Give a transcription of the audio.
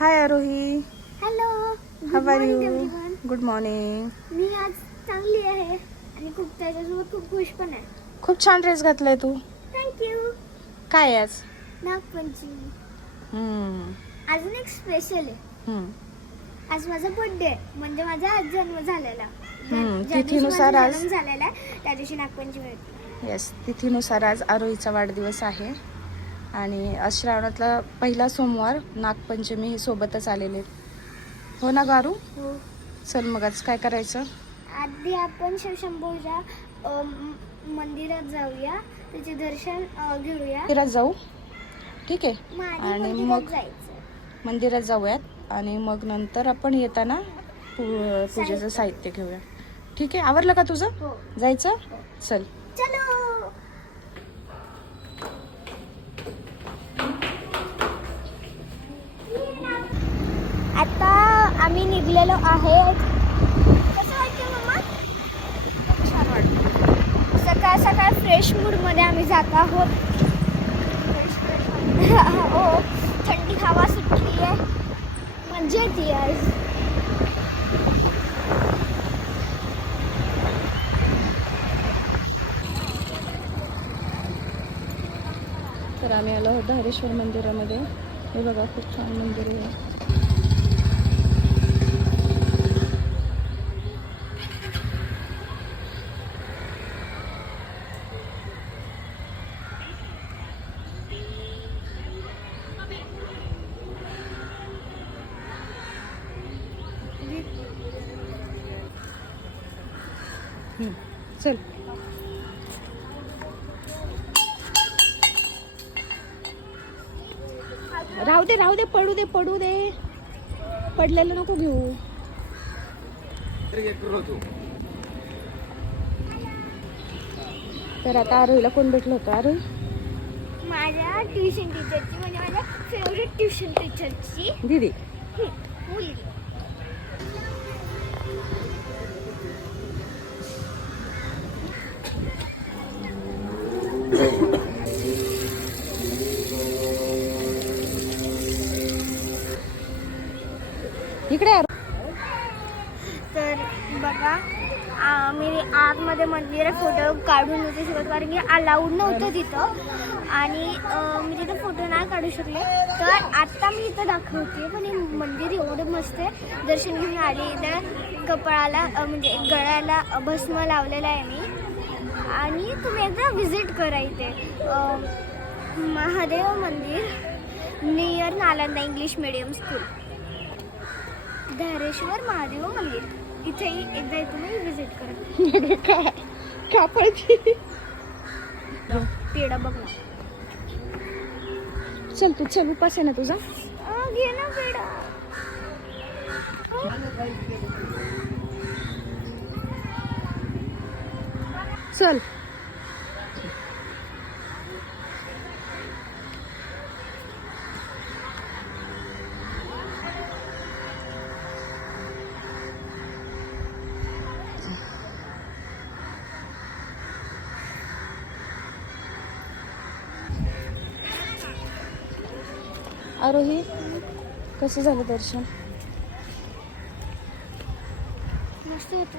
High Arohi. Hello. How are you? Good morning. मी आज चांगली आहे आणि खूप त्याच्यासोबत खूप खुश पण आहे. खूप छान ड्रेस घातलाय तू. थँक्यू. काय आज? नागपंचमी. हम्म. अजून एक स्पेशल आहे. हम्म. आज माझा बर्थडे आहे, म्हणजे माझा आज जन्म झालेला. तिथीनुसार आज जन्म झालेला आहे त्या दिवशी नागपंचमी होती. येस, तिथीनुसार आज आरोहीचा वाढदिवस आहे आणि आज श्रावणातला पहिला सोमवार, नागपंचमी हे सोबतच आलेले. हो ना गारू? हो. चल मग आज काय करायचं? आधी आपण शिवशंभूच्या मंदिरात जाऊया, त्याचे दर्शन घेऊया. मंदिरात जाऊ, ठीक आहे. आणि मग जायचं मंदिरात जाऊयात आणि मग नंतर आपण येताना पूजेचं साहित्य घेऊया. ठीक आहे. आवरलं का तुझं? हो. जायचं? चल. चलो. आता आम्ही निघलेलो आहे. कसं वाटतं मम्मा? छान वाटतं. सकाळ सकाळ फ्रेश मूडमध्ये आम्ही जात आहोत. हो, थंडी हवा सुटली आहे, मजा येते आज. तर आम्ही आलो आहोत धारेश्वर मंदिरामध्ये. हे बघा, खूप छान मंदिर आहे. चल. राहू दे, राहू दे, पडू दे, पडू दे. पडलेलं नको घेऊ. तर आता आरोहीला कोण भेटलं होतं? आरोही माझ्या ट्युशन टीचरची, म्हणजे माझ्या फेवरेट ट्युशन टीचरची दीदी. मुलगी. इकडे आरो. तर बघा, मी आतमध्ये मंदिरात फोटो काढून नव्हते शकत, कारण की अलाउड नव्हतं तिथं, आणि मी तिथं फोटो नाही काढू शकले. तर आत्ता मी इथं दाखवते. पण हे मंदिर एवढं मस्त आहे. दर्शन घेऊन आले. इथं कपाळाला म्हणजे गळ्याला भस्म लावलेला आहे मी, आणि तुम्ही एकदा व्हिजिट करा इथे. महादेव मंदिर, near Nalanda English medium school, Dhareshwar Mahadev मंदिर. इथेही एकदा तुम्ही व्हिजिट करा. कापायची. पेढा बघ ना. चल तू, चल. उपास आहे ना तुझा? घे ना पेढा. चल. आरोही, कसं झालं दर्शन? मस्त होतं.